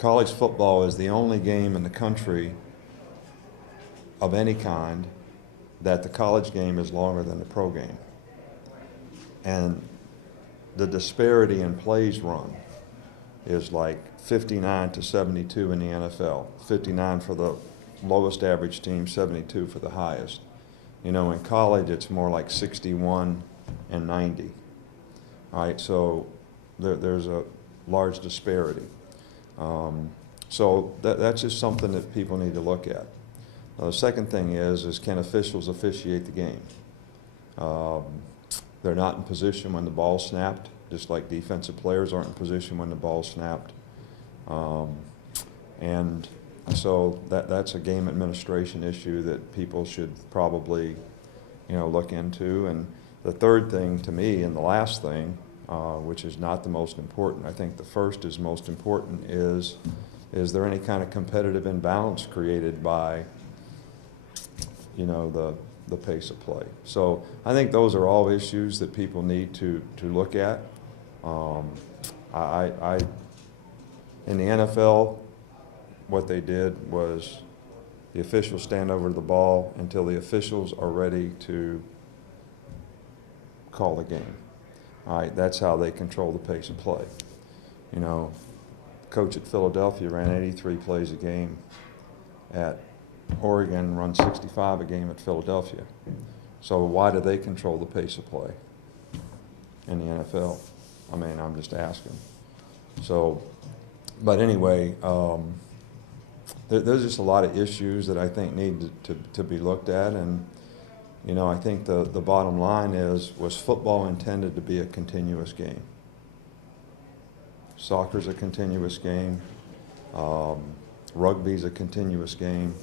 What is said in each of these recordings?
college football is the only game in the country of any kind that the college game is longer than the pro game. And the disparity in plays run is like 59 to 72 in the NFL. 59 for the lowest average team, 72 for the highest. You know, in college it's more like 61 and 90. All right, so there's a large disparity. So that's just something that people need to look at. The second thing is can officials officiate the game? They're not in position when the ball's snapped, just like defensive players aren't in position when the ball's snapped. And so that's a game administration issue that people should probably, look into. And the third thing to me, and the last thing, which is not the most important, I think the first is most important, is there any kind of competitive imbalance created by, the pace of play? So I think those are all issues that people need to look at. In the NFL, what they did was the officials stand over the ball until the officials are ready to call the game. All right, that's how they control the pace of play. Coach at Philadelphia ran 83 plays a game. At Oregon runs 65 a game at Philadelphia. So why do they control the pace of play in the NFL? I mean, I'm just asking. So, but anyway, there's just a lot of issues that I think need to be looked at. And, I think the bottom line was football intended to be a continuous game? Soccer's a continuous game. Rugby's a continuous game.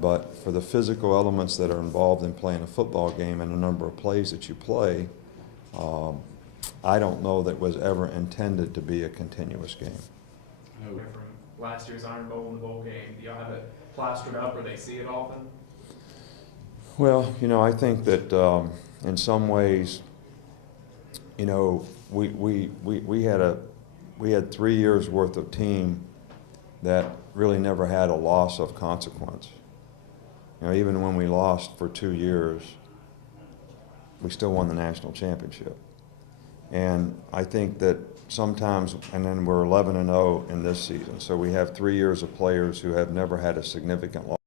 But for the physical elements that are involved in playing a football game and the number of plays that you play, I don't know that was ever intended to be a continuous game. From last year's Iron Bowl and the bowl game, do y'all have it plastered up or they see it often? Well, I think that in some ways, we had 3 years worth of team that really never had a loss of consequence. Even when we lost for 2 years, we still won the national championship. And I think that sometimes, and then we're 11-0 in this season, so we have 3 years of players who have never had a significant loss.